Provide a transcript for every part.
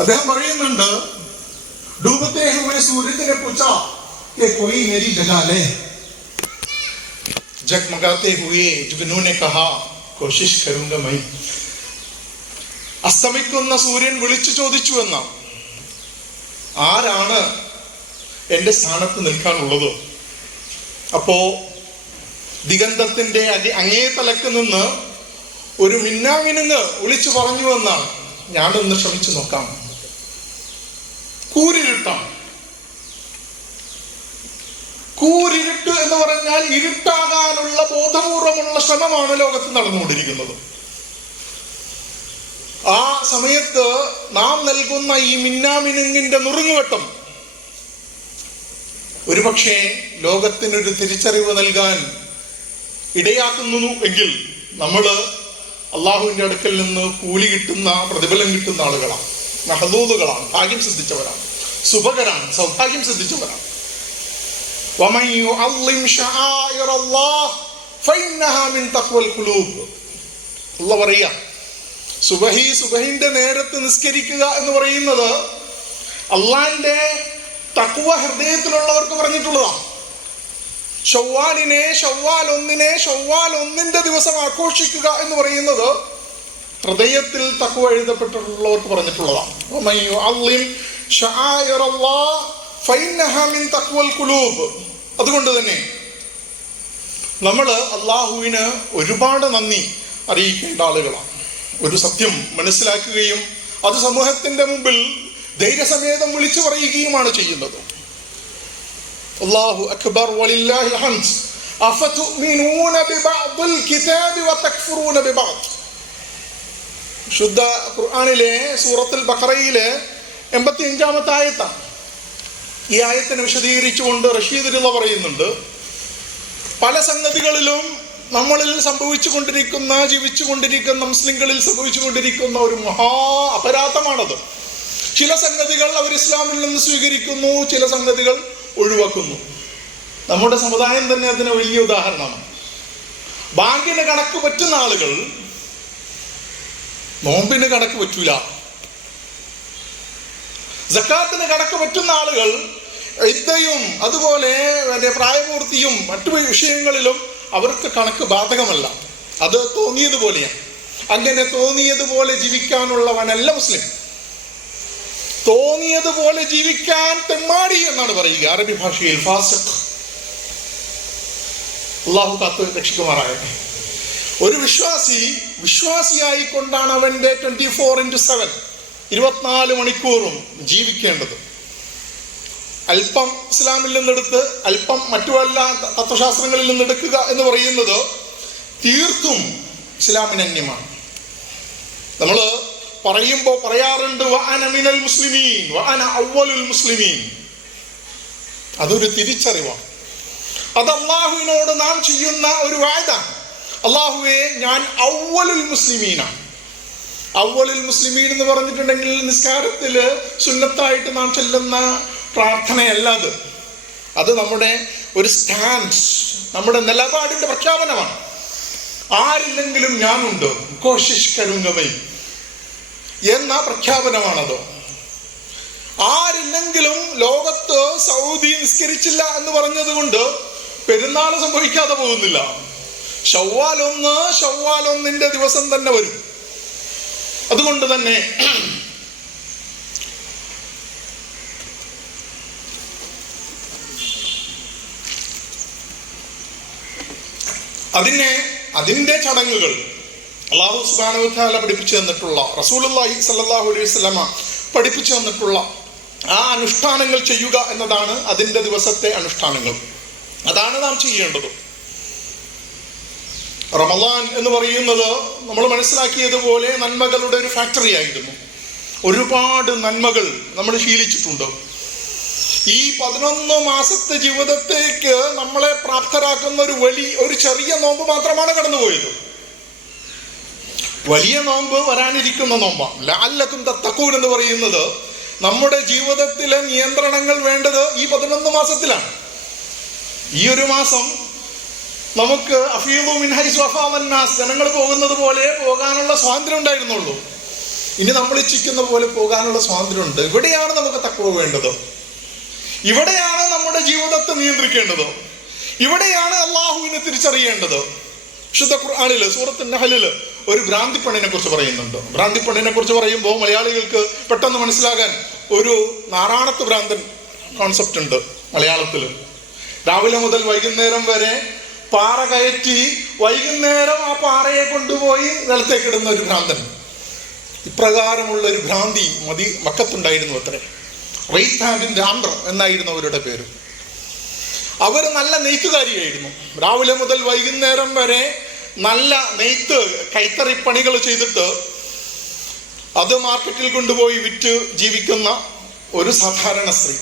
അദ്ദേഹം പറയുന്നുണ്ട്, डूबते हुए सूरज ने पूछा कि कोई मेरी जगा ले, जगमगाते हुए जुगनू ने कहा कोशिश करूंगा मैं. അസ്തമിക്കുന്ന സൂര്യൻ വിളിച്ചു ചോദിച്ചു എന്ന, ആരാണ് എന്റെ സ്ഥാനത്ത് നിൽക്കാനുള്ളത്? അപ്പോ ദിഗന്ധത്തിന്റെ അങ്ങേ തലക്ക് നിന്ന് ഒരു മിന്നാമിനുങ്ങ് വിളിച്ചു പറഞ്ഞു എന്നാണ്, ഞാനൊന്ന് ശ്രമിച്ചു നോക്കാം. കൂരിരുട്ടാണ്. കൂരിരുട്ട് എന്ന് പറഞ്ഞാൽ ഇരുട്ടാകാനുള്ള ബോധപൂർവമുള്ള ശ്രമമാണ് ലോകത്ത് നടന്നുകൊണ്ടിരിക്കുന്നത്. ആ സമയത്ത് നാം നൽകുന്ന ഈ മിന്നാമിനുങ്ങിന്റെ നുറുങ്ങുവെട്ടം ഒരുപക്ഷെ ലോകത്തിനൊരു തിരിച്ചറിവ് നൽകാൻ ഇടയാക്കുന്നു എങ്കിൽ നമ്മൾ അള്ളാഹുവിന്റെ അടുക്കൽ നിന്ന് കൂലി കിട്ടുന്ന, പ്രതിഫലം കിട്ടുന്ന ആളുകളാണ്, മഹദൂദുകളാണ്, ഭാഗ്യം സിദ്ധിച്ചവരാണ്, സുഭകരാണ്, സൗഭാഗ്യം സിദ്ധിച്ചവരാണ്. വമൻ യുഅള്ളിം ശആഇറല്ലാഹ് ഫഇന്നഹാ മിൻ തഖ്വൽ ഖുലൂബ്. അല്ലാഹു പറയാ, സുബഹിന്റെ നേരത്ത് നിസ്കരിക്കുക എന്ന് പറയുന്നത് അള്ളാന്റെ തഖ്വ ഹൃദയത്തിലുള്ളവർക്ക് പറഞ്ഞിട്ടുള്ളതാണ്. ഷവ്വാൽ ഒന്നിന്റെ ദിവസം ആഘോഷിക്കുക എന്ന് പറയുന്നത് ഹൃദയത്തിൽ തഖ്വ എഴുതപ്പെട്ടിട്ടുള്ളവർക്ക് പറഞ്ഞിട്ടുള്ളതാണ്. വമൻ യുഅള്ളിം ശആഇറല്ലാഹ് ഫഇന്നഹാ മിൻ തഖ്വൽ ഖുലൂബ്. അതുകൊണ്ട് തന്നെ നമ്മൾ അള്ളാഹുവിന് ഒരുപാട് നന്ദി അറിയിക്കേണ്ട ആളുകളാണ്. ഒരു സത്യം മനസ്സിലാക്കുകയും അത് സമൂഹത്തിന്റെ മുമ്പിൽ ധൈര്യസമേതം വിളിച്ചു പറയുകയുമാണ് ചെയ്യുന്നത്. അല്ലാഹു അക്ബർ വലില്ലാഹിൽ ഹംദ്. അഫതുമിനൂന ബിബഅദിൽ കിതാബി വതക്ഫുറൂന ബിബഅദ്. ശുദ്ധ ഖുർആനിലെ സൂറത്തുൽ ബഖറയിലെ 85-ാമത്തെ ആയത്താണ്. ഈ ആയത്തിനെ വിശദീകരിച്ചുകൊണ്ട് റഷീദ് റിള പറയുന്നുണ്ട്, പല സംഗതികളിലും നമ്മളിൽ സംഭവിച്ചുകൊണ്ടിരിക്കുന്ന, ജീവിച്ചുകൊണ്ടിരിക്കുന്ന മുസ്ലിങ്ങളിൽ സംഭവിച്ചുകൊണ്ടിരിക്കുന്ന ഒരു മഹാ അപരാധമാണത്. ചില സംഗതികൾ അവർ ഇസ്ലാമിൽ നിന്ന് സ്വീകരിക്കുന്നു, ചില സംഗതികൾ ഒഴിവാക്കുന്നു. നമ്മുടെ സമുദായം തന്നെ അതിന് വലിയ ഉദാഹരണമാണ്. ബാങ്കിന് കണക്ക് പറ്റുന്ന ആളുകൾ നോമ്പിന് കണക്ക് പറ്റൂല. സക്കാത്തിന് കണക്ക് പറ്റുന്ന ആളുകൾ ഇദ്ദയും അതുപോലെ പ്രായപൂർത്തിയും മറ്റു വിഷയങ്ങളിലും അവർക്ക് കണക്ക് ബാധകമല്ല. അത് തോന്നിയതുപോലെയാണ്. അങ്ങനെ തോന്നിയതുപോലെ ജീവിക്കാനുള്ളവനല്ല മുസ്ലിം. തോന്നിയതുപോലെ ജീവിക്കാൻ തെമ്മാടി എന്നാണ് പറയുക അറബി ഭാഷയിൽ, ഫാസിഖ്. അല്ലാഹു കാത്ത് രക്ഷിക്കുമാറാകട്ടെ. ഒരു വിശ്വാസിയായിക്കൊണ്ടാണ് അവന്റെ 24/7 24 മണിക്കൂറും ജീവിക്കേണ്ടത്. അല്പം ഇസ്ലാമിൽ നിന്നെടുത്ത് അല്പം മറ്റു വല്ല തത്വശാസ്ത്രങ്ങളിൽ നിന്നെടുക്കുക എന്ന് പറയുന്നത് തീർത്തും ഇസ്ലാമിനന്യമാണ്. നമ്മൾ പറയുമ്പോൾ പറയാറുണ്ട്, വഅന മിനൽ മുസ്ലിമീൻ, വഅന അവ്വലുൽ മുസ്ലിമീൻ. അതൊരു തിരിച്ചറിവാണ്. അത് അള്ളാഹുവിനോട് നാം ചെയ്യുന്ന ഒരു വായതാണ്. അള്ളാഹുവേ, ഞാൻ അവ്വലുൽ മുസ്ലിമീനാണ്. അവ്വലുൽ മുസ്ലിമീൻ എന്ന് പറഞ്ഞിട്ടുണ്ടെങ്കിൽ നിസ്കാരത്തില് സുന്നത്തായിട്ട് നാം ചെല്ലുന്ന പ്രാർത്ഥനയല്ല അത് നമ്മുടെ ഒരു സ്റ്റാൻഡ്, നമ്മുടെ നിലപാടിന്റെ പ്രഖ്യാപനമാണ്. ആരില്ലെങ്കിലും ഞാനുണ്ട്, കോശിഷ് കരുങ്കമൈ എന്ന പ്രഖ്യാപനമാണത്. ആരില്ലെങ്കിലും ലോകത്ത് സൗദി നിസ്കരിച്ചില്ല എന്ന് പറഞ്ഞത് കൊണ്ട് പെരുന്നാൾ സംഭവിക്കാതെ പോകുന്നില്ല. ശവ്വാൽ 1 ദിവസം തന്നെ വരും. അതുകൊണ്ട് തന്നെ അതിന്റെ ചടങ്ങുകൾ അല്ലാഹു സുബ്ഹാനഹു വ തആല പഠിപ്പിച്ചു തന്നിട്ടുള്ള, റസൂലുള്ളാഹി സ്വല്ലല്ലാഹു അലൈഹി വസല്ലമ പഠിപ്പിച്ചു തന്നിട്ടുള്ള ആ അനുഷ്ഠാനങ്ങൾ ചെയ്യുക എന്നതാണ് അതിന്റെ ദിവസത്തെ അനുഷ്ഠാനങ്ങൾ. അതാണ് നാം ചെയ്യേണ്ടത്. റമളാൻ എന്ന് പറയുന്നത് നമ്മൾ മനസ്സിലാക്കിയതുപോലെ നന്മകളുടെ ഒരു ഫാക്ടറി ആയിരുന്നു. ഒരുപാട് നന്മകൾ നമ്മൾ ശീലിച്ചിട്ടുണ്ട്. ഈ 11 മാസത്തെ ജീവിതത്തേക്ക് നമ്മളെ പ്രാപ്തരാക്കുന്ന ഒരു ചെറിയ നോമ്പ് മാത്രമാണ് കടന്നുപോയത്. വലിയ നോമ്പ് വരാനിരിക്കുന്ന നോമ്പാണ്. ലഅല്ലക്കും തത്തഖൂൻ എന്ന് പറയുന്നത് നമ്മുടെ ജീവിതത്തിലെ നിയന്ത്രണങ്ങൾ വേണ്ടത് ഈ 11 മാസത്തിലാണ്. ഈ ഒരു മാസം നമുക്ക് അഫീദു മിൻ ഹൈസു അഫാദൻ നാസ്, ജനങ്ങൾ പോകുന്നത് പോലെ പോകാനുള്ള സ്വാതന്ത്ര്യം ഉണ്ടായിരുന്നുള്ളൂ. ഇനി നമ്മൾ ഇച്ഛിക്കുന്ന പോലെ പോകാനുള്ള സ്വാതന്ത്ര്യമുണ്ട്. ഇവിടെയാണ് നമുക്ക് തഖ്വ വേണ്ടത്. ഇവിടെയാണ് നമ്മുടെ ജീവിതത്തെ നിയന്ത്രിക്കേണ്ടത്. ഇവിടെയാണ് അള്ളാഹുവിനെ തിരിച്ചറിയേണ്ടത്. വിശുദ്ധ ഖുർആനിൽ സൂറത്തുൻ നഹ്ലിൽ ഒരു ഭ്രാന്തിപ്പണ്ണിനെ കുറിച്ച് പറയുന്നുണ്ട്. ഭ്രാന്തിപ്പണ്ണിനെ കുറിച്ച് പറയുമ്പോൾ മലയാളികൾക്ക് പെട്ടെന്ന് മനസ്സിലാകാൻ ഒരു നാറാണത്ത് ഭ്രാന്തൻ കോൺസെപ്റ്റ് ഉണ്ട് മലയാളത്തിൽ. രാവിലെ മുതൽ വൈകുന്നേരം വരെ പാറ കയറ്റി വൈകുന്നേരം ആ പാറയെ കൊണ്ടുപോയി നിലത്തേക്കിടുന്ന ഒരു ഭ്രാന്തൻ. ഇപ്രകാരമുള്ള ഒരു ഭ്രാന്തി മക്കത്തുണ്ടായിരുന്നു അത്രേ. റൈത്താ ബിൻത് അംർ എന്നായിരുന്നു അവരുടെ പേര്. അവർ നല്ല നെയ്ത്തുകാരിയായിരുന്നു. രാവിലെ മുതൽ വൈകുന്നേരം വരെ നല്ല നെയ്ത്ത് കൈത്തറി പണികൾ ചെയ്തിട്ട് അത് മാർക്കറ്റിൽ കൊണ്ടുപോയി വിറ്റ് ജീവിക്കുന്ന ഒരു സാധാരണ സ്ത്രീ.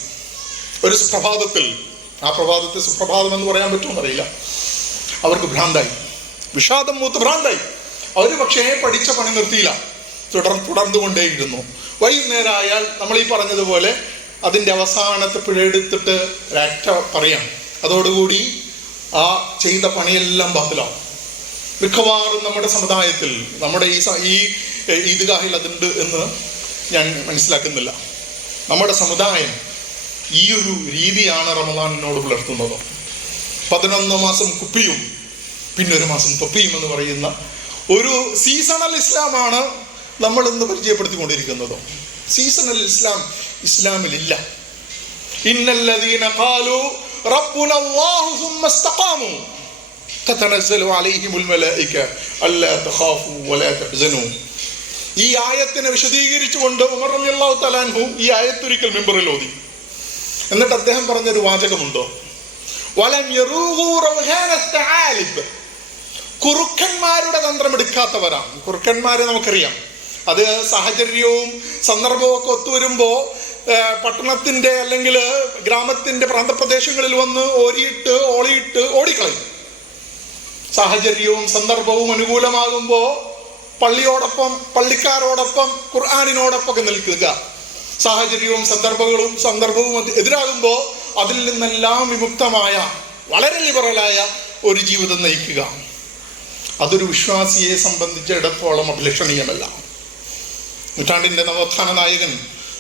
ഒരു സുപ്രഭാതത്തിൽ, ആ പ്രഭാതത്തെ സുപ്രഭാതം എന്ന് പറയാൻ പറ്റുമെന്നറിയില്ല, അവർക്ക് ഭ്രാന്തായി, വിഷാദം മൂത്ത് ഭ്രാന്തായി. അവർ പക്ഷേ പഠിച്ച പണി നിർത്തിയില്ല, തുടർന്നുകൊണ്ടേയിരുന്നു. വൈകുന്നേരം ആയാൽ നമ്മൾ ഈ പറഞ്ഞതുപോലെ അതിൻ്റെ അവസാനത്തെ പിഴയെടുത്തിട്ട് ഒരൊറ്റ പറയാം, അതോടുകൂടി ആ ചെയ്ത പണിയെല്ലാം ബാത്തിലാവും. മിക്കവാറും നമ്മുടെ സമുദായത്തിൽ, നമ്മുടെ ഈ ഈദ്ഗാഹിൽ അതുണ്ട് എന്ന് ഞാൻ മനസ്സിലാക്കുന്നില്ല. നമ്മുടെ സമുദായം ഈ ഒരു രീതിയാണ് റമദാനിനോട് പുലർത്തുന്നത്. 11 മാസം കുപ്പിയും പിന്നൊരു മാസം തൊപ്പിയും എന്ന് പറയുന്ന ഒരു സീസണൽ ഇസ്ലാമാണ് നമ്മൾ ഇന്ന് പരിചയപ്പെടുത്തിക്കൊണ്ടിരിക്കുന്നത്. സീസണൽ ഇസ്ലാം ഇസ്ലാമിലില്ല. ഇന്നല്ലദീന ഖാലു റബ്ബുന അല്ലാഹു സുമ്മ ഇസ്തഖാമു തതനസ്സലു അലൈഹിമുൽ മലായിക അല്ലാ തഖാഫു വലാ തഹ്സനു. ഈ ആയത്തിനെ വിശദീകരിച്ചുകൊണ്ട് ഉമർ റളിയല്ലാഹു തആല അൻഹു ഈ ആയത്തൊരിക്കൽ മിമ്പറിൽ ഓതി. എന്നിട്ട് അദ്ദേഹം പറഞ്ഞൊരു വാചകമുണ്ടോ, വലം യറൂഹു റൗഹാനത്ത ആലിബ്. കുറുക്കന്മാരുടെ തന്ത്രം എടുക്കാത്തവരാണ്. കുറുക്കന്മാരെ നമുക്കറിയാം, അത് സാഹചര്യവും സന്ദർഭവും ഒക്കെ ഒത്തുവരുമ്പോൾ പട്ടണത്തിന്റെ അല്ലെങ്കിൽ ഗ്രാമത്തിന്റെ പ്രാന്തപ്രദേശങ്ങളിൽ വന്ന് ഓളിയിട്ട് ഓടിക്കളയും. സാഹചര്യവും സന്ദർഭവും അനുകൂലമാകുമ്പോൾ പള്ളിയോടൊപ്പം, പള്ളിക്കാരോടൊപ്പം, ഖുർആനിനോടൊപ്പം ഒക്കെ നിൽക്കുക. സാഹചര്യവും സന്ദർഭവും എതിരാകുമ്പോൾ അതിൽ നിന്നെല്ലാം വിമുക്തമായ വളരെ ലിബറലായ ഒരു ജീവിതം നയിക്കുക. അതൊരു വിശ്വാസിയെ സംബന്ധിച്ചിടത്തോളം അഭിലഷണീയമല്ല. നൂറ്റാണ്ടിന്റെ നവോത്ഥാന നായകൻ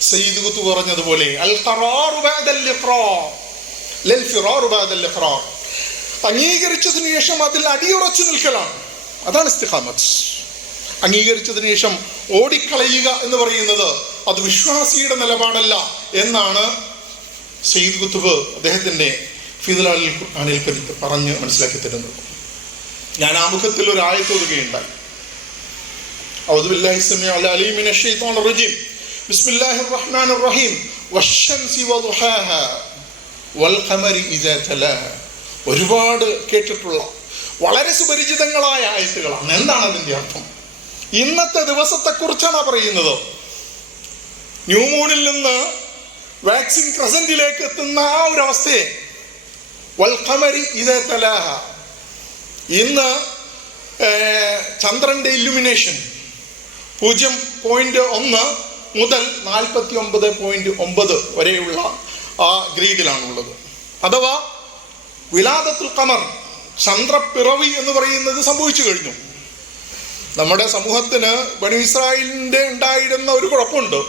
സയ്യിദ് ഖുത്ബ് പറഞ്ഞതുപോലെ അൽ ഖറാറു ബഅദൽ ഇഖ്റാർ ലൽ ഫിറാറു ബഅദൽ ഇഖ്റാർ. അംഗീകരിച്ചതിന് ശേഷം അതിൽ അടിയുറച്ചു നിൽക്കലാണ്. അതാണ് ഇസ്തിഖാമത്ത്. അംഗീകരിച്ചതിന് ശേഷം ഓടിക്കളയുക എന്ന് പറയുന്നത് അത് വിശ്വാസിയുടെ നിലപാടല്ല എന്നാണ് സയ്യിദ് ഖുത്ബ് അദ്ദേഹത്തിന്റെ ഫിദുൽ ഖുർആനിൽ പറഞ്ഞ് മനസ്സിലാക്കി തരുന്നത്. ഞാൻ ആമുഖത്തിൽ ഒരു ആയത്ത് ഓതുകയുണ്ടായി. അഊദു ബില്ലാഹി സമീഉൽ അലീം മിനശ് ശൈത്വാനിർ റജീം. ബിസ്മില്ലാഹിർ റഹ്മാനിർ റഹീം. വശംസി വദുഹാഹാ വൽ ഖമരി ഇദാ തലാഹാ. ഒരുപാട് കേട്ടിട്ടുള്ള വളരെ സുപരിചിതങ്ങളായ ആയത്തുകളാണ്. എന്താണ് അതിന്റെ അർത്ഥം? ഇന്നത്തെ ദിവസത്തെക്കുറിച്ചാണ് പറയുന്നത്. ന്യൂമൂണിൽ നിന്ന് വാക്സിൻ ക്രസന്റിലേക്ക് എത്തുന്ന ആ ഒരു അവസ്ഥയെ, വൽ ഖമരി ഇദാ തലാഹാ. ഇന്ന് ചന്ദ്രന്റെ ഇല്ലുമിനേഷൻ 0.1 മുതൽ 49.9 വരെയുള്ള ആ ഗ്രേഡിലാണുള്ളത്. അഥവാ വിലാദത്തുൽ ഖമർ, ചന്ദ്രപ്പിറവി എന്ന് പറയുന്നത് സംഭവിച്ചു കഴിഞ്ഞു. നമ്മുടെ സമൂഹത്തിന് ബനൂ ഇസ്രായേലിന്റെ ഉണ്ടായിരുന്ന ഒരു കുഴപ്പമുണ്ട്,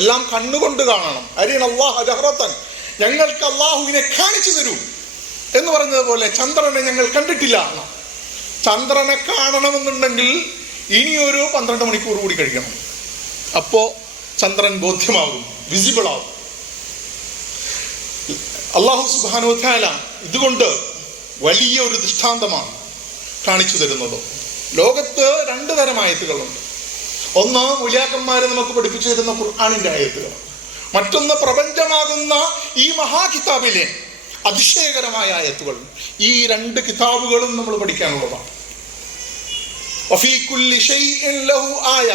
എല്ലാം കണ്ണുകൊണ്ട് കാണണം. അരീന അല്ലാഹ ജഹറത്തൻ, ഞങ്ങൾക്ക് അള്ളാഹുവിനെ കാണിച്ചു തരൂ എന്ന് പറഞ്ഞതുപോലെ ചന്ദ്രനെ ഞങ്ങൾ കണ്ടിട്ടില്ല. ചന്ദ്രനെ കാണണമെന്നുണ്ടെങ്കിൽ ഇനിയൊരു 12 മണിക്കൂർ കൂടി കഴിക്കണം. അപ്പോ ചന്ദ്രൻ ബോധ്യമാകും, വിസിബിൾ ആകും. അല്ലാഹു സുബ്ഹാനഹു വ തആല ഇതുകൊണ്ട് വലിയ ഒരു ദൃഷ്ടാന്തമാണ് കാണിച്ചു തരുന്നത്. ലോകത്ത് 2 തരം ആയത്തുകളുണ്ട്. ഒന്ന് മുലാക്കന്മാരെ നമുക്ക് പഠിപ്പിച്ചു തരുന്ന ഖുർആനിന്റെ ആയത്തുകൾ, മറ്റൊന്ന് പ്രപഞ്ചമാകുന്ന ഈ മഹാകിതാബിലെ അതിശയകരമായ ആയത്തുകൾ. ഈ 2 കിതാബുകളും നമ്മൾ പഠിക്കാനുള്ളതാണ്. വഫീ കുല്ലി ശൈഇൻ ലഹു ആയ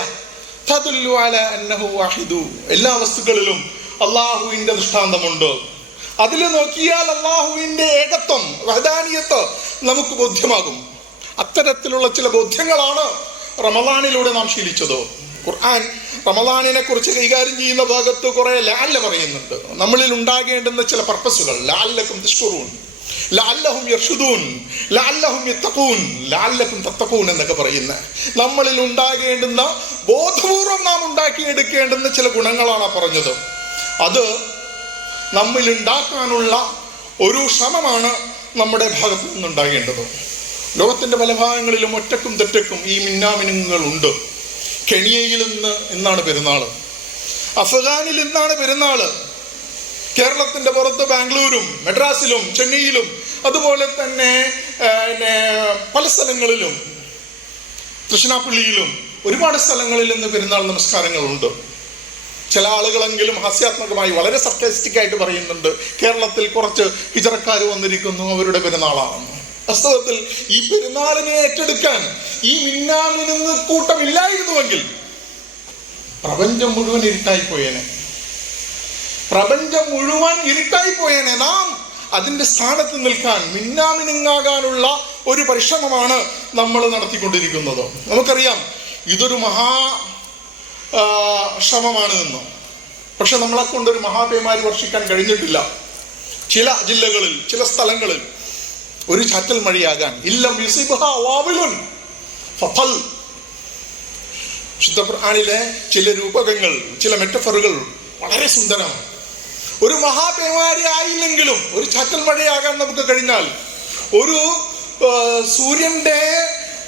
തദുല്ലു അലാ അന്നഹു വാഹിദു. എല്ലാ വസ്തുക്കളിലും അല്ലാഹുവിന്റെ ദൃഷ്ടാന്തമുണ്ട്. അതിൽ നോക്കിയാൽ അല്ലാഹുവിന്റെ ഏകത്വം, വഹദാനിയത്ത് നമുക്ക് ബോധ്യമാകും. അത്തരത്തിലുള്ള ചില ബോധ്യങ്ങളാണ് റമദാനിലൂടെ നാം ശീലിച്ചത്. ഖുർആൻ റമദാനിനെ കുറിച്ച് കൈകാര്യം ചെയ്യുന്ന ഭാഗത്ത് കുറെ ലാല്ല പറയുന്നുണ്ട്. നമ്മളിൽ ഉണ്ടാകേണ്ടുന്ന ചില പർപ്പസുകൾ, ലഅല്ലക്കും തശ്കുറൂൻ, ലഅല്ലഹും യർഷുദൂൻ ലഅല്ലഹും യത്തഖൂൻ ലഅല്ലകും തത്തഖൂൻ എന്നൊക്കെ പറയുന്ന നമ്മളിൽ ഉണ്ടാകേണ്ടുന്ന, ബോധപൂർവം നാം ഉണ്ടാക്കിയെടുക്കേണ്ടുന്ന ചില ഗുണങ്ങളാണ് പറഞ്ഞത്. അത് നമ്മിൽ ഉണ്ടാക്കാനുള്ള ഒരു ശ്രമമാണ് നമ്മുടെ ഭാഗത്തു നിന്നുണ്ടാകേണ്ടത്. ലോകത്തിന്റെ പല ഭാഗങ്ങളിലും ഒറ്റക്കും തെറ്റക്കും ഈ മിന്നാമിനുങ്ങളുണ്ട്. കെനിയയിൽ ഇന്നാണ് പെരുന്നാള്, അഫ്ഗാനിൽ ഇന്നാണ് പെരുന്നാള്, കേരളത്തിന്റെ പുറത്ത് ബാംഗ്ലൂരും മദ്രാസിലും ചെന്നൈയിലും അതുപോലെ തന്നെ പല സ്ഥലങ്ങളിലും തൃശ്ശിനാപ്പള്ളിയിലും ഒരുപാട് സ്ഥലങ്ങളിൽ ഇന്ന് പെരുന്നാൾ നമസ്കാരങ്ങളുണ്ട്. ചില ആളുകളെങ്കിലും ഹാസ്യാത്മകമായി വളരെ സർക്കാസ്റ്റിക് ആയിട്ട് പറയുന്നുണ്ട്, കേരളത്തിൽ കുറച്ച് ഹിജറക്കാർ വന്നിരിക്കുന്നു, അവരുടെ പെരുന്നാളാണെന്ന്. വാസ്തവത്തിൽ ഈ പെരുന്നാളിനെ ഏറ്റെടുക്കാൻ ഈ മിന്നാമിനുങ്ങ് കൂട്ടമില്ലായിരുന്നുവെങ്കിൽ പ്രപഞ്ചം മുഴുവൻ ഇരുട്ടായി പോയേനെ. പ്രപഞ്ചം മുഴുവൻ ഇരുട്ടായി പോയേനെ. നാം അതിന്റെ സ്ഥാനത്ത് നിൽക്കാൻ, മിന്നാമിനുങ്ങാകാനുള്ള ഒരു പരിശ്രമമാണ് നമ്മൾ നടത്തിക്കൊണ്ടിരിക്കുന്നത്. നമുക്കറിയാം ഇതൊരു ശ്രമമാണ് എന്ന്. പക്ഷെ നമ്മളെ കൊണ്ടൊരു മഹാപേമാരി വർഷിക്കാൻ കഴിഞ്ഞിട്ടില്ല. ചില ജില്ലകളിൽ, ചില സ്ഥലങ്ങളിൽ ഒരു ചാറ്റൽ മഴയാകാൻ ഇല്ലം യുസിബ്ഹാ വാബിലുൻ ഫതൽ. വിശുദ്ധ ഖുർആനിലെ ചില രൂപകങ്ങൾ, ചില മെറ്റഫറുകൾ വളരെ സുന്ദരമാണ്. ഒരു മഹാപേമാരി ആയില്ലെങ്കിലും ഒരു ചാറ്റൽ മഴയാകാൻ നമുക്ക് കഴിഞ്ഞാൽ, ഒരു സൂര്യന്റെ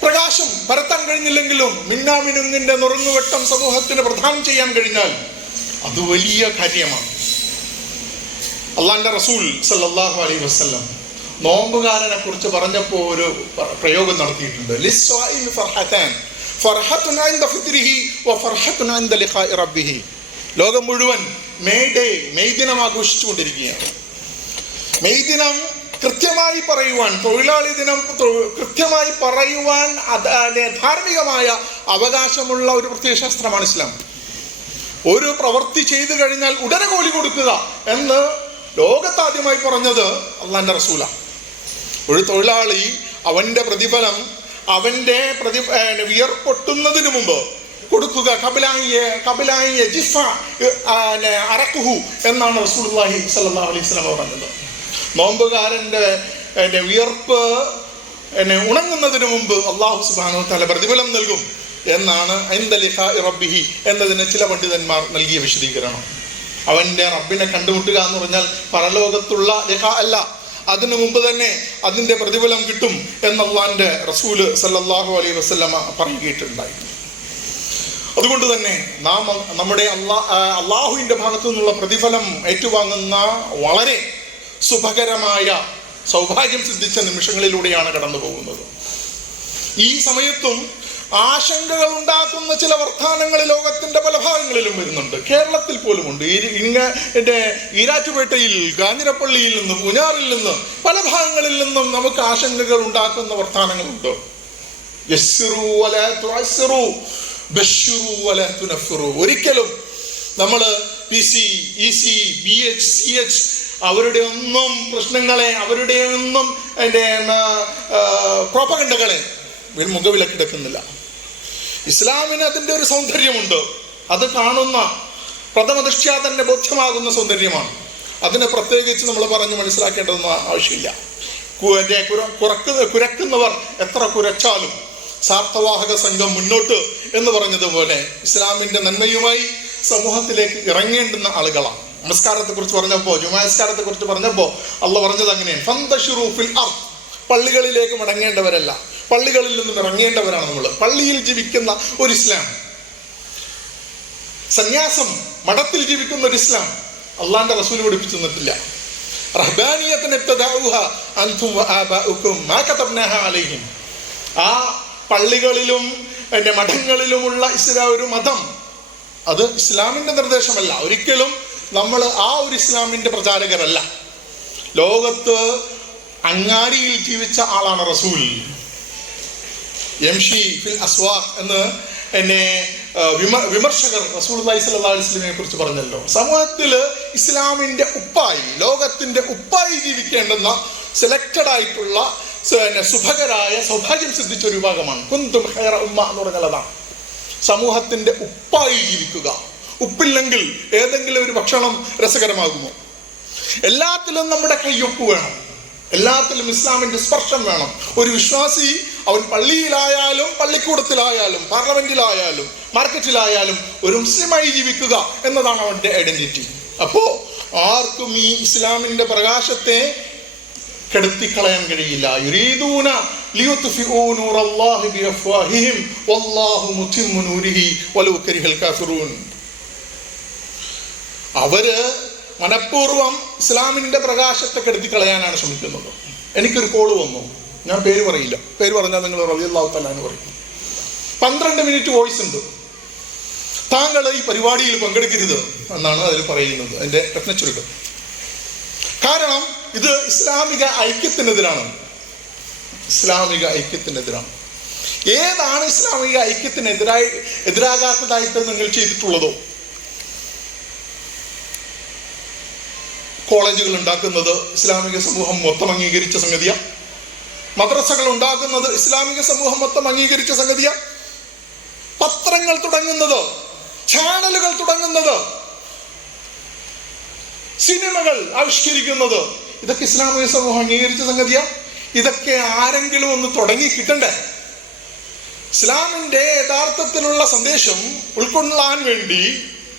പ്രകാശം പരത്താൻ കഴിഞ്ഞില്ലെങ്കിലും മിന്നാമിനുങ്ങിന്റെ നുറുങ്ങുവെട്ടം സമൂഹത്തിന് പ്രദാനം ചെയ്യാൻ കഴിഞ്ഞാൽ അത് വലിയ കാര്യമാണ്. അള്ളാന്റെ റസൂൽ സല്ലല്ലാഹു അലൈഹി വസല്ലം നോമ്പുകാരനെ കുറിച്ച് പറഞ്ഞപ്പോൾ ഒരു പ്രയോഗം നടത്തിയിട്ടുണ്ട്. ലിസ്വാഇമി ഫർഹതാൻ, ഫർഹത്തുൻ ഇൻദ ഫിത്രിഹി വഫർഹത്തുൻ ഇൻദ ലിഖാഇ റബ്ബിഹി. ലോകം മുഴുവൻ മെയ് ദിനം ആഘോഷിച്ചുകൊണ്ടിരിക്കുകയാണ്. മെയ് ദിനം കൃത്യമായി പറയുവാൻ, തൊഴിലാളി ദിനം കൃത്യമായി പറയുവാൻ ധാർമ്മികമായ അവകാശമുള്ള ഒരു പ്രത്യയശാസ്ത്രമാണ് ഇസ്ലാം. ഒരു പ്രവൃത്തി ചെയ്തു കഴിഞ്ഞാൽ ഉടനെ കൂലി കൊടുക്കുക എന്ന് ലോകത്താദ്യമായി പറഞ്ഞത് അള്ളാന്റെ റസൂലാണ്. ഒരു തൊഴിലാളി അവന്റെ പ്രതിഫലം അവന്റെ വിയർപ്പൊട്ടുന്നതിന് മുമ്പ് കൊടുക്കുക, എന്നാണ് റസൂലുള്ളാഹി സ്വല്ലല്ലാഹു അലൈഹി വസല്ലം പറഞ്ഞത്. നോമ്പുകാരന്റെ വിയർപ്പ് ഉണങ്ങുന്നതിന് മുമ്പ് അല്ലാഹു സുബ്ഹാനഹു വ തആല പ്രതിഫലം നൽകും എന്നാണ് ഇൻദ ലിഖാഇ റബ്ബിഹി എന്നതിന് ചില പണ്ഡിതന്മാർ നൽകിയ വിശദീകരണം. അവന്റെ റബ്ബിനെ കണ്ടുമുട്ടുക എന്ന് പറഞ്ഞാൽ പരലോകത്തുള്ള ലിഖാ അല്ല, അതിനു മുമ്പ് തന്നെ അതിന്റെ പ്രതിഫലം കിട്ടും എന്ന് അല്ലാഹുവിന്റെ റസൂല് സല്ലല്ലാഹു അലൈഹി വസല്ലമ പറയുകയുണ്ടായിരുന്നു. അതുകൊണ്ട് തന്നെ നാം നമ്മുടെ അള്ളാഹുവിന്റെ ഭാഗത്തു നിന്നുള്ള പ്രതിഫലം ഏറ്റുവാങ്ങുന്ന വളരെ സുഖകരമായ സൗഭാഗ്യം സിദ്ധിച്ച നിമിഷങ്ങളിലൂടെയാണ് കടന്നു പോകുന്നത്. ഈ സമയത്തും ആശങ്കകൾ ഉണ്ടാക്കുന്ന ചില വർത്തമാനങ്ങൾ ലോകത്തിന്റെ പല ഭാഗങ്ങളിലും വരുന്നുണ്ട്. കേരളത്തിൽ പോലുമുണ്ട്. ഈരാറ്റുപേട്ടയിൽ, കാഞ്ഞിരപ്പള്ളിയിൽ നിന്നും, പൂഞ്ഞാറിൽ നിന്നും പല ഭാഗങ്ങളിൽ നിന്നും നമുക്ക് ആശങ്കകൾ ഉണ്ടാക്കുന്ന വർത്തമാനങ്ങളുണ്ട്. യസ്സിറു വലാ തുഅസ്സിറു, ബശ്ശിറു വലാ തുനഫിറു. ഒരിക്കലും നമ്മൾ PC, EC, BH, CH അവരുടെ ഒന്നും പ്രശ്നങ്ങളെ, അവരുടെ ഒന്നും പ്രോപ്പഗണ്ടകളെ മുഖവിലക്കെടുക്കുന്നില്ല. ഇസ്ലാമിന് അതിൻ്റെ ഒരു സൗന്ദര്യമുണ്ട്. അത് കാണുന്ന പ്രഥമ ദൃഷ്ട്യാ തന്നെ ബോധ്യമാകുന്ന സൗന്ദര്യമാണ്. അതിനെ പ്രത്യേകിച്ച് നമ്മൾ പറഞ്ഞ് മനസ്സിലാക്കേണ്ടതൊന്നും ആവശ്യമില്ല. കുരക്കുന്നവർ എത്ര കുരച്ചാലും സാർത്ഥവാഹക സംഘം മുന്നോട്ട് എന്ന് പറഞ്ഞതുപോലെ ഇസ്ലാമിന്റെ നന്മയുമായി സമൂഹത്തിലേക്ക് ഇറങ്ങേണ്ടുന്ന ആളുകളാണ്. നമസ്കാരത്തെ കുറിച്ച് പറഞ്ഞപ്പോ, ജുമാസ്കാരത്തെ കുറിച്ച് പറഞ്ഞപ്പോ അള്ളാഹ് പറഞ്ഞത് അങ്ങനെയാണ്, ഫന്തശിറു ഫിൽ അർദ്. പള്ളികളിലേക്ക് മടങ്ങേണ്ടവരല്ല, പള്ളികളിൽ നിന്നും ഇറങ്ങേണ്ടവരാണ് നമ്മൾ. പള്ളിയിൽ ജീവിക്കുന്ന ഒരു ഇസ്ലാം, സന്യാസം മഠത്തിൽ ജീവിക്കുന്ന ഒരു ഇസ്ലാം അള്ളാന്റെ റസൂൽ പഠിപ്പിച്ചു തന്നിട്ടില്ല. ആ പള്ളികളിലും മഠങ്ങളിലുമുള്ള ഒരു മതം, അത് ഇസ്ലാമിന്റെ നിർദ്ദേശമല്ല. ഒരിക്കലും നമ്മൾ ആ ഒരു ഇസ്ലാമിന്റെ പ്രചാരകരല്ല. ലോകത്ത് അങ്ങാടിയിൽ ജീവിച്ച ആളാണ് റസൂൽ. യംഷി ഫിൽ അസ്വാഖ് എന്ന് വിമർശകർ റസൂലുള്ളാഹി സ്വല്ലല്ലാഹു അലൈഹി വസല്ലമയെ കുറിച്ച് പറഞ്ഞല്ലോ. സമൂഹത്തില് ഇസ്ലാമിന്റെ ഉപ്പായി, ലോകത്തിന്റെ ഉപ്പായി ജീവിക്കേണ്ടുന്ന സെലക്റ്റഡ് ആയിട്ടുള്ള സുഭകരായ സൗഭാഗ്യം സിദ്ധിച്ച ഒരു വിഭാഗമാണ്. കുന്തും ഖൈറ ഉമ്മ എന്ന് പറഞ്ഞാൽ അതാണ്. സമൂഹത്തിന്റെ ഉപ്പായി ജീവിക്കുക. ഉപ്പില്ലെങ്കിൽ ഏതെങ്കിലും ഒരു ഭക്ഷണം രസകരമാകുമോ? എല്ലാത്തിലും നമ്മുടെ കയ്യൊപ്പ് വേണം. എല്ലാത്തിലും ഇസ്ലാമിന്റെ സ്പർശം വേണം. ഒരു വിശ്വാസി അവൻ പള്ളിയിലായാലും പള്ളിക്കൂടത്തിലായാലും പാർലമെന്റിലായാലും മാർക്കറ്റിലായാലും ഒരു മുസ്ലിമായി ജീവിക്കുക എന്നതാണ് അവന്റെ ഐഡന്റിറ്റി. അപ്പോ ആർക്കും ഈ ഇസ്ലാമിന്റെ പ്രകാശത്തെ കെടുത്തിക്കളയാൻ കഴിയില്ല. യുരീദൂന ലിയുത്ഫിഊ നൂറല്ലാഹി ബിഅഫ്വാഹിഹിം വല്ലാഹു മുതിമ്മു നൂരിഹി വലൗ കരിഹൽ കാഫിറൂൻ. അവര് മനഃപൂർവ്വം ഇസ്ലാമിന്റെ പ്രകാശത്തെ കെടുത്തിക്കളയാനാണ് ശ്രമിക്കുന്നത്. എനിക്കൊരു കോള് വന്നു, ഞാൻ പേര് പറയില്ല, പേര് പറഞ്ഞാൽ നിങ്ങൾ റളിയല്ലാഹു തആല എന്ന് പറയും. 12 മിനിറ്റ് വോയിസ് ഉണ്ട്, താങ്കൾ ഈ പരിപാടിയിൽ പങ്കെടുക്കരുത് എന്നാണ് അതിൽ പറയുന്നത്, അതിന്റെ രത്നച്ചുരുക്കം. കാരണം ഇത് ഇസ്ലാമിക ഐക്യത്തിനെതിരാണ്. ഇസ്ലാമിക ഐക്യത്തിനെതിരാണ്. ഏതാണ് ഇസ്ലാമിക എതിരാകാത്തതായിട്ട് നിങ്ങൾ ചെയ്തിട്ടുള്ളതോ? കോളേജുകൾ ഉണ്ടാക്കുന്നത് ഇസ്ലാമിക സമൂഹം മൊത്തം അംഗീകരിച്ച സംഗതിയാണ്. മദ്രസകൾ ഉണ്ടാക്കുന്നത് ഇസ്ലാമിക സമൂഹം മൊത്തം അംഗീകരിച്ച സംഗതിയാണ്. പത്രങ്ങൾ തുടങ്ങുന്നത്, ചാനലുകൾ തുടങ്ങുന്നത്, സിനിമകൾ ആവിഷ്കരിക്കുന്നത്, ഇതൊക്കെ ഇസ്ലാമിക സമൂഹം അംഗീകരിച്ച സംഗതിയാണ്. ഇതൊക്കെ ആരെങ്കിലും ഒന്ന് തുടങ്ങി കിട്ടണ്ടേ? ഇസ്ലാമിന്റെ യഥാർത്ഥത്തിലുള്ള സന്ദേശം ഉൾക്കൊള്ളാൻ വേണ്ടി,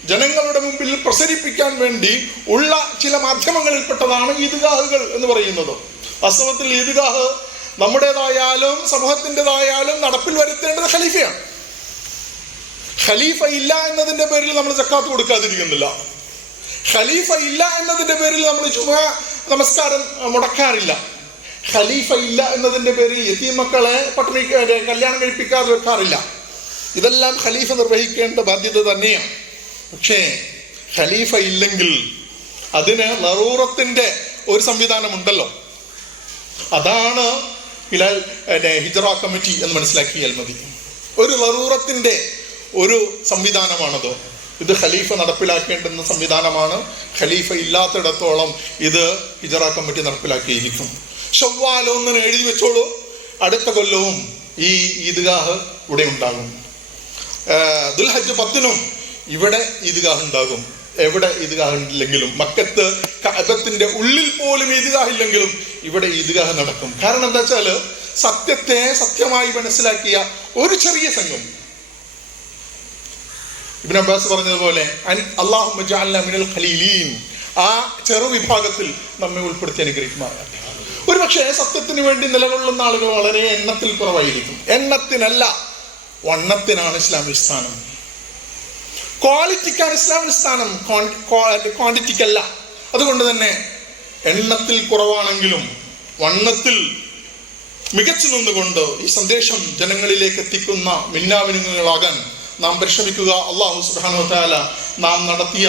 ജനങ്ങളുടെ മുമ്പിൽ പ്രസരിപ്പിക്കാൻ വേണ്ടി ഉള്ള ചില മാധ്യമങ്ങളിൽപ്പെട്ടതാണ് ഈദ്ഗാഹുകൾ എന്ന് പറയുന്നത്. വാസ്തവത്തിൽ ഈദ്ഗാഹ് നമ്മുടേതായാലും സമൂഹത്തിൻ്റെതായാലും നടപ്പിൽ വരുത്തേണ്ടത് ഖലീഫയാണ്. ഖലീഫ ഇല്ല എന്നതിന്റെ പേരിൽ നമ്മൾ സക്കാത്ത് കൊടുക്കാതിരിക്കുന്നില്ല. ഖലീഫ ഇല്ല എന്നതിന്റെ പേരിൽ നമ്മൾ ജുമുഅ നമസ്കാരം മുടക്കാറില്ല. ഖലീഫ ഇല്ല എന്നതിന്റെ പേരിൽ യതീം മക്കളെ പട്ടിണി കല്യാണം കഴിപ്പിക്കാതെ വെക്കാറില്ല. ഇതെല്ലാം ഖലീഫ നിർവഹിക്കേണ്ട ബാധ്യത തന്നെയാണ്. പക്ഷേ ഖലീഫ ഇല്ലെങ്കിൽ അതിന് ലറൂറത്തിന്റെ ഒരു സംവിധാനം ഉണ്ടല്ലോ. അതാണ് ഹിജ്റ കമ്മിറ്റി എന്ന് മനസ്സിലാക്കിയാൽ മതി. ഒരു ലറൂറത്തിന്റെ ഒരു സംവിധാനമാണത്. ഇത് ഖലീഫ നടപ്പിലാക്കേണ്ടുന്ന സംവിധാനമാണ്. ഖലീഫ ഇല്ലാത്തിടത്തോളം ഇത് ഹിജ്റ കമ്മിറ്റി നടപ്പിലാക്കിയിരിക്കും. ശവ്വാൽ 1 എഴുതി വെച്ചോളൂ, അടുത്ത കൊല്ലവും ഈ ഈദ്ഗാഹ് ഇവിടെ ഉണ്ടാകും. ദുൽഹജ്ജ് 10 ഇവിടെ ഈദ്ഗാഹ് ഉണ്ടാകും. എവിടെ ഈദ്ഗാഹ് ഇല്ലെങ്കിലും, മക്കത്ത് കഅബത്തിന്റെ ഉള്ളിൽ പോലും ഈദ്ഗാഹ് ഇല്ലെങ്കിലും ഇവിടെ ഈദ്ഗാഹ് നടക്കും. കാരണം എന്താ വെച്ചാൽ സത്യത്തെ സത്യമായി മനസ്സിലാക്കിയ ഒരു ചെറിയ സംഘം, ഇബ്നു അബ്ബാസ് പറഞ്ഞതുപോലെ അല്ലാഹുമ്മ ജഅൽനാ മിനൽ ഖലീലീൻ, ആ ചെറു വിഭാഗത്തിൽ നമ്മെ ഉൾപ്പെടുത്തി അനുഗ്രഹിക്കുമാറാകട്ടെ. ഒരു പക്ഷേ സത്യത്തിന് വേണ്ടി നിലകൊള്ളുന്ന ആളുകൾ വളരെ എണ്ണത്തിൽ കുറവായിരിക്കും. എണ്ണത്തിനല്ല, വണ്ണത്തിനാണ് ഇസ്ലാമിൽ സ്ഥാനം. ക്വാളിറ്റിക്കാണ് ഇസ്ലാമിൽ സ്ഥാനം, ക്വാണ്ടിറ്റിക്കല്ല. അതുകൊണ്ട് തന്നെ എണ്ണത്തിൽ കുറവാണെങ്കിലും വണ്ണത്തിൽ മികച്ചു നിന്നുകൊണ്ട് ഈ സന്ദേശം ജനങ്ങളിലേക്ക് എത്തിക്കുന്ന മിന്നാമിനുങ്ങളാകാൻ നാം പരിശ്രമിക്കുക. അല്ലാഹു സുബ്ഹാനഹു വ തആല നാം നടത്തിയ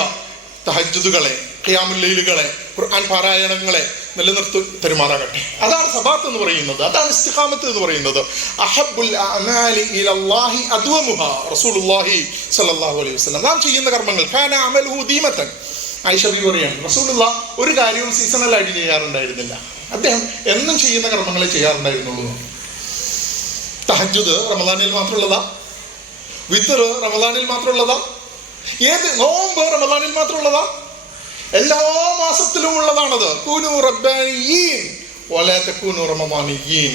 തഹജ്ജുദുകളെ, ഖിയാമുൽ ലൈലുകളെ, ഖുർആൻ പാരായണങ്ങളെ നിലനിർത്തി തരുമാറാകട്ടെ. അതാണ് സബാത്ത് എന്ന് പറയുന്നത്, അതാണ് ഇസ്തിഖാമത്ത് എന്ന് പറയുന്നത്. അഹബ്ബുൽ അഅമാലി ഇലല്ലാഹി അദ്വമുഹാ, റസൂലുള്ളാഹി സ്വല്ലല്ലാഹു അലൈഹി വസല്ലം. നാം ചെയ്യുന്ന കർമ്മങ്ങൾ കാന അമലുഹു ദീമതൻ. ആയിഷ ബീവി പറയാണ്, റസൂലുള്ളാഹ് ഒരു കാര്യവും സീസണലായിട്ട് ചെയ്യാറുണ്ടായിരുന്നില്ല, അദ്ദേഹം എന്നും ചെയ്യുന്ന കർമ്മങ്ങളെ ചെയ്യാറുണ്ടായിരുന്നുള്ളൂ. തഹജ്ജുദ് റമദാനിൽ മാത്രമുള്ളതാ? വിത്ർ റമദാനിൽ മാത്രമുള്ളതാ? ഏത് നോമ്പ് റമദാനിൽ മാത്രമുള്ളതാ? എല്ലാ മാസത്തിലും ഉള്ളതാണത്. കൂനു റബ്ബാനിയീൻ വലാ തകൂനു റമദാനിയീൻ.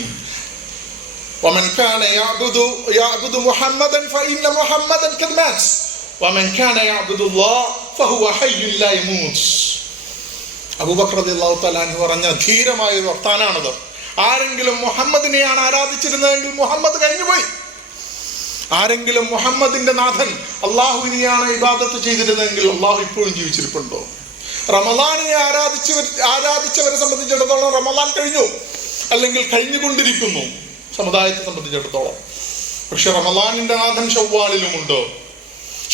വമൻ കാന യഅബുദു മുഹമ്മദൻ ഫഇന്ന മുഹമ്മദൻ ഖദ് മാത് വമൻ കാന യഅബുദുല്ലാഹ ഫഹുവ ഹയ്യുൻ ലാ യമൂത്. അബൂബക്കർ റളിയല്ലാഹു തആല അൻഹു പറഞ്ഞ ധീരമായ ഒരു വർത്താനാണത്. ആരെങ്കിലും മുഹമ്മദിനെയാണ് ആരാധിച്ചിരുന്നതെങ്കിൽ മുഹമ്മദ് കഴിഞ്ഞുപോയി. ആരെങ്കിലും മുഹമ്മദിന്റെ നാഥൻ അള്ളാഹുവിനെയാണ് ഇബാദത്ത് ചെയ്തിരുന്നതെങ്കിൽ അള്ളാഹു ഇപ്പോഴും ജീവിച്ചിരിപ്പുണ്ടോ? റമദാനിനെ ആരാധിച്ചവരെ സംബന്ധിച്ചിടത്തോളം റമദാൻ കഴിഞ്ഞു, അല്ലെങ്കിൽ കഴിഞ്ഞുകൊണ്ടിരിക്കുന്നു സമുദായത്തെ സംബന്ധിച്ചിടത്തോളം. പക്ഷെ റമദാനിന്റെ നാഥൻ ശവ്വാലിലുമുണ്ട്,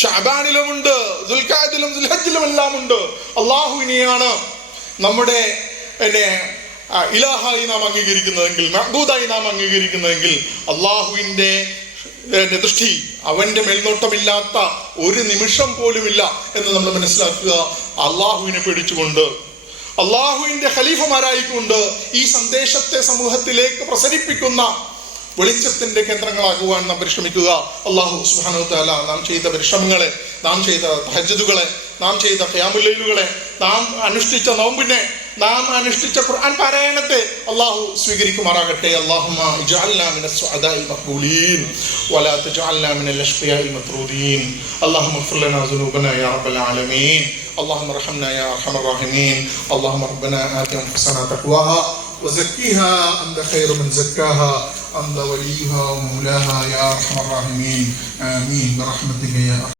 ശഅബാനിലുമുണ്ട്, ദുൽഖഅദിലും ദുൽഹജ്ജിലും എല്ലാം ഉണ്ട്. അള്ളാഹുവിനെയാണ് നമ്മുടെ ഇലാഹായി നാം അംഗീകരിക്കുന്നതെങ്കിൽ, മഅബൂദായി നാം അംഗീകരിക്കുന്നതെങ്കിൽ അള്ളാഹുവിന്റെ ദൃഷ്ടി, അവന്റെ മേൽനോട്ടമില്ലാത്ത ഒരു നിമിഷം പോലുമില്ല എന്ന് നമ്മൾ മനസ്സിലാക്കുക. അള്ളാഹുവിനെ പേടിച്ചുകൊണ്ട്, അള്ളാഹുവിന്റെ ഖലീഫമാരായിക്കൊണ്ട് ഈ സന്ദേശത്തെ സമൂഹത്തിലേക്ക് പ്രസരിപ്പിക്കുന്ന വെളിച്ചത്തിന്റെ കേന്ദ്രങ്ങളാകുവാൻ നാം പരിശ്രമിക്കുക. അള്ളാഹു സുബ്ഹാനഹു വ തആല നാം ചെയ്ത പരിശ്രമങ്ങളെ, നാം ചെയ്ത തഹജ്ജുദുകളെ, നാം ചെയ്ത ഖിയാമുൽ ലൈലുകളെ, നാം അനുഷ്ഠിച്ച നോമ്പിനെ, നാം അനുഷ്ഠിച്ച ഖുർആൻ പാരായണത്തെ അല്ലാഹു സ്വീകരിക്കുമാറാകട്ടെ. അല്ലാഹുമ്മ ഇജ്അൽനാ മിനസ് സുഅദാഇൽ മഖ്ബൂലീൻ വലാ തജ്അൽനാ മിനൽ അഷ്ഖിയാഇൽ മത്റൂദീൻ. അല്ലാഹുമ്മ ഇഗ്ഫിർ ലനാ ദുനൂബനാ യാ റബ്ബൽ ആലമീൻ. اللهم ارحمنا يا ارحم الراحمين. اللهم ربنا آت أنفسنا تقواها وزكيها أنت خير من زكاها أنت وليها ومولاها يا أرحم الراحمين. آمين برحمتك يا